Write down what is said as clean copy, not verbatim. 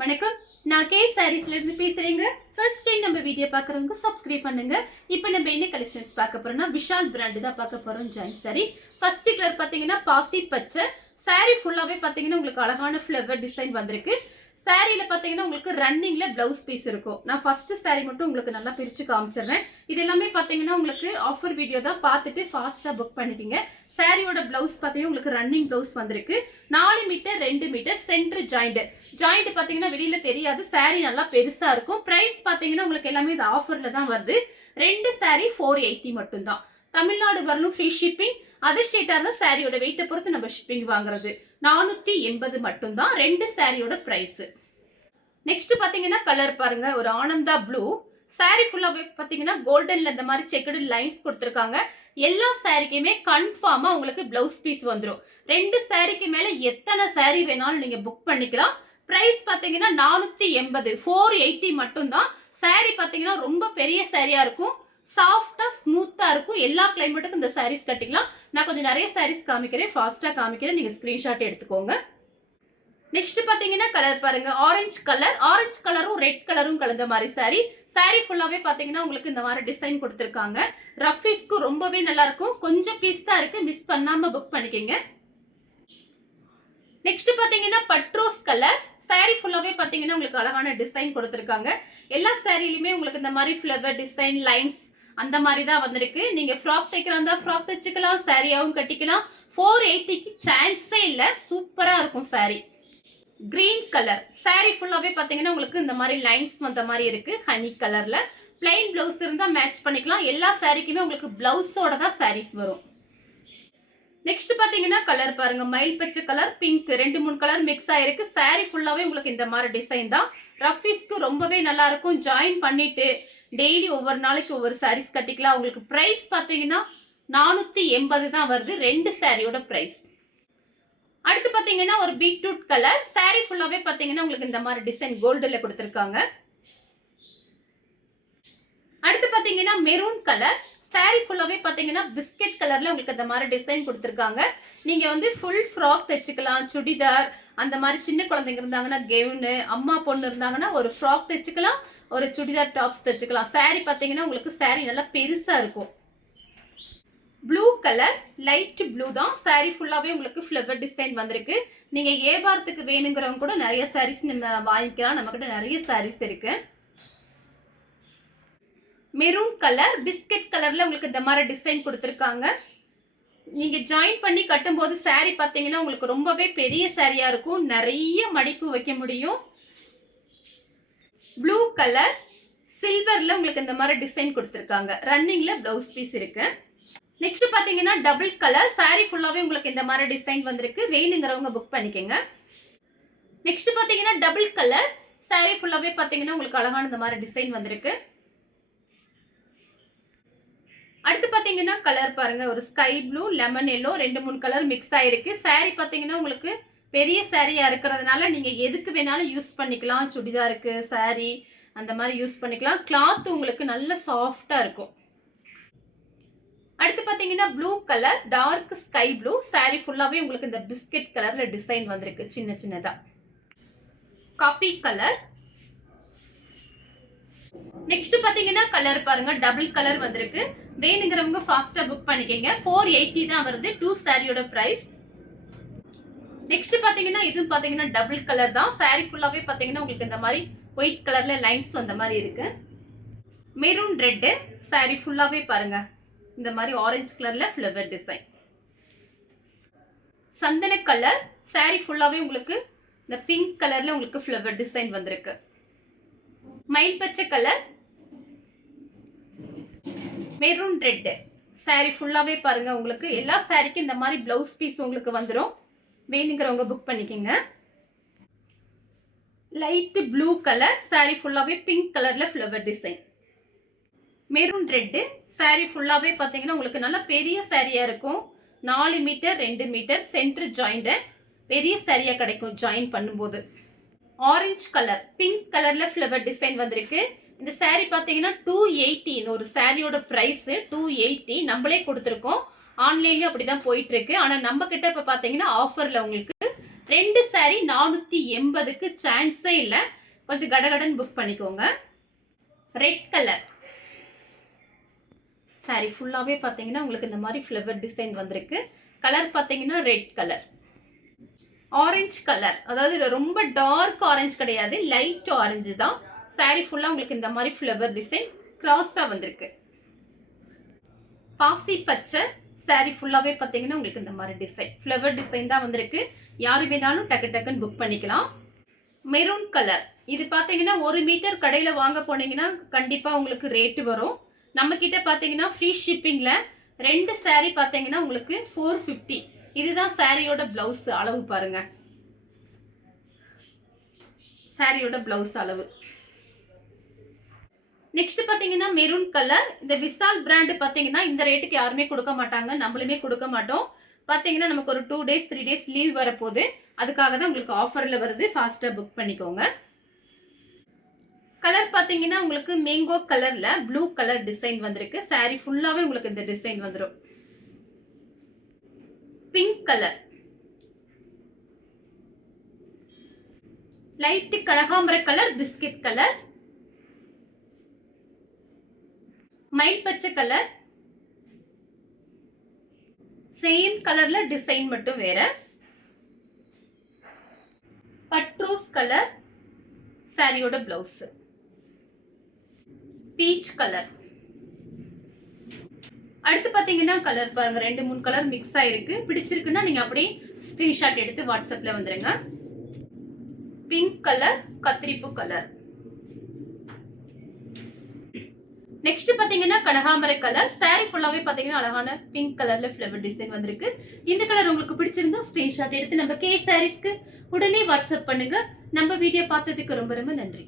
வணக்கம், நான் கே சாரீஸ்ல இருந்து பேசுறேங்க. ஃபர்ஸ்ட் டைம் நம்ம வீடியோ பார்க்குறவங்க சப்ஸ்கிரைப் பண்ணுங்க. இப்போ நம்ம என்ன கலெக்ஷன்ஸ் பார்க்க போறோம்னா விஷால் பிராண்ட் தான் பார்க்க போறோம். ஜாயின் சாரி ஃபர்ஸ்ட் கலர் பார்த்தீங்கன்னா பாசி பச்சை. சாரி ஃபுல்லாவே பார்த்தீங்கன்னா உங்களுக்கு அழகான ஃப்ளவர் டிசைன் வந்திருக்கு. சாரியில பார்த்தீங்கன்னா உங்களுக்கு ரன்னிங்ல பிளவுஸ் பீஸ் இருக்கும். நான் ஃபர்ஸ்ட் சாரி மட்டும் உங்களுக்கு நல்லா பிரிச்சு காமிச்சிடுறேன். இது எல்லாமே பார்த்தீங்கன்னா உங்களுக்கு ஆஃபர் வீடியோ தான், பார்த்துட்டு ஃபாஸ்டா புக் பண்ணிக்கோங்க. சாரியோட பிளவுஸ் பார்த்தீங்கன்னா உங்களுக்கு ரன்னிங் பிளவுஸ் வந்திருக்கு. 4 மீட்டர் 2 மீட்டர் சென்டர் ஜாயிண்ட் பார்த்தீங்கன்னா வெளியில தெரியாது. சாரி நல்லா பெருசா இருக்கும். பிரைஸ் பார்த்தீங்கன்னா உங்களுக்கு எல்லாமே இது ஆஃபர்ல தான் வருது. 2 சாரி 480 மட்டும் தான். தமிழ்நாடு வரணும் ஃப்ரீ ஷிப்பிங். அதர் ஸ்டேட்டா இருந்தா சாரியோட வெயிட்டை பொறுத்து நம்ம ஷிப்பிங் வாங்குறது. 480 மட்டும் தான் 2 சாரியோட பிரைஸ். நெக்ஸ்ட் பாத்தீங்கன்னா கலர் பாருங்க, ஒரு ஆனந்தா ப்ளூ. சாரி ஃபுல்லாவே பாத்தீங்கன்னா கோல்டன்ல இந்த மாதிரி செக்குடு லைன்ஸ் கொடுத்துருக்காங்க. எல்லா சாரிக்குமே கன்ஃபார்மா உங்களுக்கு பிளவுஸ் பீஸ் வந்துடும். 2 சாரிக்கு மேல எத்தனை சாரி வேணாலும் நீங்க புக் பண்ணிக்கலாம். பிரைஸ் பாத்தீங்கன்னா 480 480 மட்டும் தான். சாரி பாத்தீங்கன்னா ரொம்ப பெரிய சாரியா இருக்கும். சாஃப்டா ஸ்மூத்தா இருக்கும். எல்லா கிளைமேட்டுக்கும் இந்த சாரீஸ் கட்டிக்கலாம். நான் கொஞ்சம் நிறைய சாரீஸ் காமிக்கிறேன், ஃபாஸ்டா காமிக்கிறேன், நீங்க ஸ்கிரீன்ஷாட் எடுத்துக்கோங்க. நெக்ஸ்ட் பாத்தீங்கன்னா கலர் பாருங்க, ஆரஞ்சு கலரும் ரெட் கலரும் கலந்த மாதிரி சாரி. சாரி ஃபுல்லாவே பாத்தீங்கன்னா உங்களுக்கு இந்த மாதிரி டிசைன் கொடுத்துருக்காங்க. ரஃபீஸ்க்கு ரொம்பவே நல்லா இருக்கும். கொஞ்சம் பீஸ் தான் இருக்கு, மிஸ் பண்ணாம புக் பண்ணிக்கோங்க. நெக்ஸ்ட் பாத்தீங்கன்னா பட்ரோஸ் கலர். சாரி ஃபுல்லாவே பாத்தீங்கன்னா உங்களுக்கு அழகான டிசைன் கொடுத்துருக்காங்க. எல்லா சாரிலுமே உங்களுக்கு இந்த மாதிரி ஃப்ளவர் டிசைன் லைன்ஸ் அந்த மாதிரி தான் வந்திருக்கு. நீங்க ஃப்ராக் தைக்கிறதா ஃப்ராக் தைச்சுக்கலாம், சாரியாவும் கட்டிக்கலாம். 480க்கு சான்ஸே இல்லை, சூப்பரா இருக்கும் சாரி. கிரீன் கலர் சாரி ஃபுல்லாவே பாத்தீங்கன்னா உங்களுக்கு இந்த மாதிரி லைன்ஸ் வந்த மாதிரி இருக்கு. ஹனி கலர்ல பிளைன் பிளவுஸ் இருந்தா மேட்ச் பண்ணிக்கலாம். எல்லா சாரிக்குமே உங்களுக்கு பிளவுஸோட தான் சாரீஸ் வரும். நெக்ஸ்ட் பாத்தீங்கன்னா கலர் பாருங்க, மயில் பச்சை கலர், பிங்க் 2-3 கலர் மிக்ஸ் ஆயிருக்கு. சாரி ஃபுல்லாவே உங்களுக்கு இந்த மாதிரி டிசைன் தான். ரஃபீஸ்க்கு ரொம்பவே நல்லா இருக்கும். ஜாயின் பண்ணிட்டு டெய்லி ஒவ்வொரு நாளைக்கு ஒவ்வொரு சாரீஸ் கட்டிக்கலாம். உங்களுக்கு பிரைஸ் பாத்தீங்கன்னா 480 தான் வருது 2 சாரியோட பிரைஸ். அடுத்து பாத்தீங்கன்னா ஒரு பீட்ரூட் கலர். சாரி ஃபுல்லாவே பாத்தீங்கன்னா உங்களுக்கு இந்த மாதிரி டிசைன் கோல்டுல கொடுத்திருக்காங்க. அடுத்து பாத்தீங்கன்னா மெரூன் கலர். சாரி ஃபுல்லாவே பாத்தீங்கன்னா பிஸ்கட் கலர்ல உங்களுக்கு இந்த மாதிரி டிசைன் கொடுத்திருக்காங்க. நீங்க வந்து ஃபுல் ஃப்ராக் தைச்சுக்கலாம், சுடிதார், அந்த மாதிரி சின்ன குழந்தைங்க இருந்தாங்கன்னா கெவுனு, அம்மா பொண்ணு இருந்தாங்கன்னா ஒரு ஃப்ராக் தைச்சுக்கலாம், ஒரு சுடிதார் டாப்ஸ் தைச்சுக்கலாம். சாரி பாத்தீங்கன்னா உங்களுக்கு சாரி நல்லா பெருசா இருக்கும். ப்ளூ கலர், லைட் ப்ளூ தான். சாரி ஃபுல்லாவே உங்களுக்கு ஃப்ளவர் டிசைன் வந்திருக்கு. நீங்க ஏபாரத்துக்கு வேணுங்கிறவங்க கூட நிறைய சாரீஸ் நம்ம வாங்கிக்கலாம். நம்ம கிட்ட நிறைய சாரீஸ் இருக்கு. மெரூன் கலர், பிஸ்கட் கலர்ல உங்களுக்கு இந்த மாதிரி டிசைன் கொடுத்துருக்காங்க. நீங்க ஜாயின் பண்ணி கட்டும்போது சாரி பாத்தீங்கன்னா உங்களுக்கு ரொம்பவே பெரிய சாரியா இருக்கும். நிறைய மடிப்பு வைக்க முடியும். ப்ளூ கலர், சில்வர்ல உங்களுக்கு இந்த மாதிரி டிசைன் கொடுத்துருக்காங்க. ரன்னிங்ல பிளவுஸ் பீஸ் இருக்கு. நெக்ஸ்ட் பாத்தீங்கன்னா டபுள் கலர். சாரி ஃபுல்லாவே உங்களுக்கு இந்த மாதிரி டிசைன் வந்திருக்கு. வேணுங்கிறவங்க புக் பண்ணிக்கோங்க. நெக்ஸ்ட் பாத்தீங்கன்னா டபுள் கலர். சாரி ஃபுல்லாவே பாத்தீங்கன்னா உங்களுக்கு அழகான இந்த மாதிரி டிசைன் வந்திருக்கு. அடுத்து பாத்தீங்கன்னா கலர் பாருங்க, ஒரு sky blue, lemon yellow 2-3 colour mix ஆயிருக்கு. சாரி பாத்தீங்கன்னா உங்களுக்கு பெரிய சாரியா இருக்கிறதுனால நீங்க எதுக்கு வேணாலும் யூஸ் பண்ணிக்கலாம். சுடிதாருக்கு, சாரி அந்த மாதிரி யூஸ் பண்ணிக்கலாம். கிளாத் உங்களுக்கு நல்ல சாஃப்டா இருக்கும். அடுத்து பாத்தீங்கன்னா blue colour, dark sky blue. Sorry ஃபுல்லாவே உங்களுக்கு இந்த பிஸ்கட் கலர்ல டிசைன் வந்திருக்கு சின்ன சின்னதா. Coffee colour. நெக்ஸ்ட் பாத்தீங்கன்னா கலர் பாருங்க, டபுள் கலர் வந்திருக்கு. வேணுங்கிறவங்க ஃபாஸ்டா புக் பண்ணிக்கங்க. 480 தான் வருது 2 சாரியோட பிரைஸ். நெக்ஸ்ட் பாத்தீங்கன்னா இதுவும் பாத்தீங்கன்னா டபுள் கலர் தான். சாரி ஃபுல்லாவே பாத்தீங்கன்னா உங்களுக்கு இந்த மாதிரி ஒயிட் கலர்ல லைன்ஸ் வந்த மாதிரி இருக்கு. Maroon red. சாரி ஃபுல்லாவே பாருங்க இந்த மாதிரி ஆரஞ்சு கலர்ல ஃப்ளவர் டிசைன். சந்தன கலர். சாரி ஃபுல்லாவே உங்களுக்கு இந்த பிங்க் கலர்ல உங்களுக்கு ஃப்ளவர் டிசைன் வந்திருக்கு. மயில் பச்சை கலர், மெரூன் ரெட். சாரி ஃபுல்லாவே பாருங்க உங்களுக்கு எல்லா சாரிக்கும் இந்த மாதிரி பிளவுஸ் பீஸ் உங்களுக்கு வந்துடும். வேணுங்கிறவங்க புக் பண்ணிக்கோங்க. Light blue colour. சாரி ஃபுல்லாவே பிங்க் கலர்ல flower design. Maroon red. Sorry ஃபுல்லாவே பாத்தீங்கன்னா உங்களுக்கு நல்ல பெரிய சாரியா இருக்கும். 4 மீட்டர் 2 மீட்டர் சென்டர் ஜாயிண்ட் பெரிய சாரியா கிடைக்கும் ஜாயின் பண்ணும்போது. ஆரஞ்சு கலர், பிங்க் கலர்ல ஃப்ளவர் டிசைன் வந்திருக்கு. இந்த சாரி பாத்தீங்கன்னா 280. இந்த ஒரு சாரியோட பிரைஸ் 280. நம்மளே கொடுத்துருக்கோம். ஆன்லைன்லயும் அப்படிதான் போயிட்டு இருக்கு. ஆனா நம்ம கிட்ட இப்ப பாத்தீங்கன்னா ஆஃபர்ல உங்களுக்கு 2 saree 480க்கு சான்ஸே இல்ல. கொஞ்சம் கடகடன் புக் பண்ணிக்கோங்க. ரெட் கலர் saree ஃபுல்லாவே பாத்தீங்கன்னா உங்களுக்கு இந்த மாதிரி ஃப்ளவர் டிசைன் வந்திருக்கு. கலர் பாத்தீங்கன்னா ரெட் கலர். ஆரஞ்சு கலர், அதாவது ரொம்ப டார்க் ஆரஞ்சு கிடையாது, லைட் ஆரஞ்சு தான். saree ஃபுல்லா உங்களுக்கு இந்த மாதிரி ஃப்ளவர் டிசைன் கிராஸா வந்திருக்கு. பாசி பச்சை saree ஃபுல்லாவே பாத்தீங்கன்னா உங்களுக்கு இந்த மாதிரி டிசைன் ஃப்ளவர் டிசைன் தான் வந்திருக்கு. யாரு வேணாலும் டக்கு டக்குன்னு புக் பண்ணிக்கலாம். மெரூன் கலர், இது பாத்தீங்கன்னா 1 மீட்டர் கடையில வாங்க போனீங்கன்னா கண்டிப்பா உங்களுக்கு ரேட் வரும். நம்ம கிட்ட பாத்தீங்கன்னா ஃப்ரீ ஷிப்பிங்ல 2 saree பாத்தீங்கன்னா உங்களுக்கு 450. இதுதான் சாரியோட பிளவுஸ் அளவு பாருங்க. சாரியோட பிளவுஸ் அளவு. நெக்ஸ்ட் பாத்தீங்கன்னா மெரூன் கலர். இந்த விஷால் பிராண்ட் பாத்தீங்கன்னா இந்த ரேட்டுக்கு யாருமே கொடுக்க மாட்டாங்க, நம்மளுமே கொடுக்க மாட்டோம். பாத்தீங்கன்னா நமக்கு ஒரு 2 days 3 days லீவ் வரப்போகுது, அதுக்காக தான் உங்களுக்கு ஆஃபர்ல வருது. ஃபாஸ்டா புக் பண்ணிக்கோங்க. கலர் பாத்தீங்கன்னா உங்களுக்கு மேங்கோ கலர்ல ப்ளூ கலர் டிசைன் வந்திருக்கு. saree ஃபுல்லாவே உங்களுக்கு இந்த டிசைன் வந்துடும். பிங்க் கலர், லைட் கனகாம்பர கலர், பிஸ்கட் கலர், மயில் பச்சை கலர், சேம் கலர்ல டிசைன் மட்டும் வேற. பட்ரோஸ் கலர் சாரியோட பிளவுஸ். Peach colour. அடுத்து பாத்தீங்கன்னா கலர் பாருங்க, 2-3 கலர் மிக்ஸ் ஆயிருக்கு. பிடிச்சிருக்குன்னா நீங்க அப்படியே ஸ்கிரீன்ஷாட் எடுத்து வாட்ஸ்அப்ல வந்துருங்க. பிங்க் கலர், கத்திரிப்பூ கலர். நெக்ஸ்ட் பாத்தீங்கன்னா கனகாம்பர கலர். saree ஃபுல்லாவே பாத்தீங்கன்னா அழகான பிங்க் கலர்ல ஃப்ளவர் டிசைன் வந்திருக்கு. இந்த கலர் உங்களுக்கு பிடிச்சிருந்தா ஸ்கிரீன்ஷாட் எடுத்து நம்ம கே சாரீஸ்க்கு உடனே வாட்ஸ்அப் பண்ணுங்க. நம்ம வீடியோ பார்த்ததுக்கு ரொம்ப ரொம்ப நன்றி.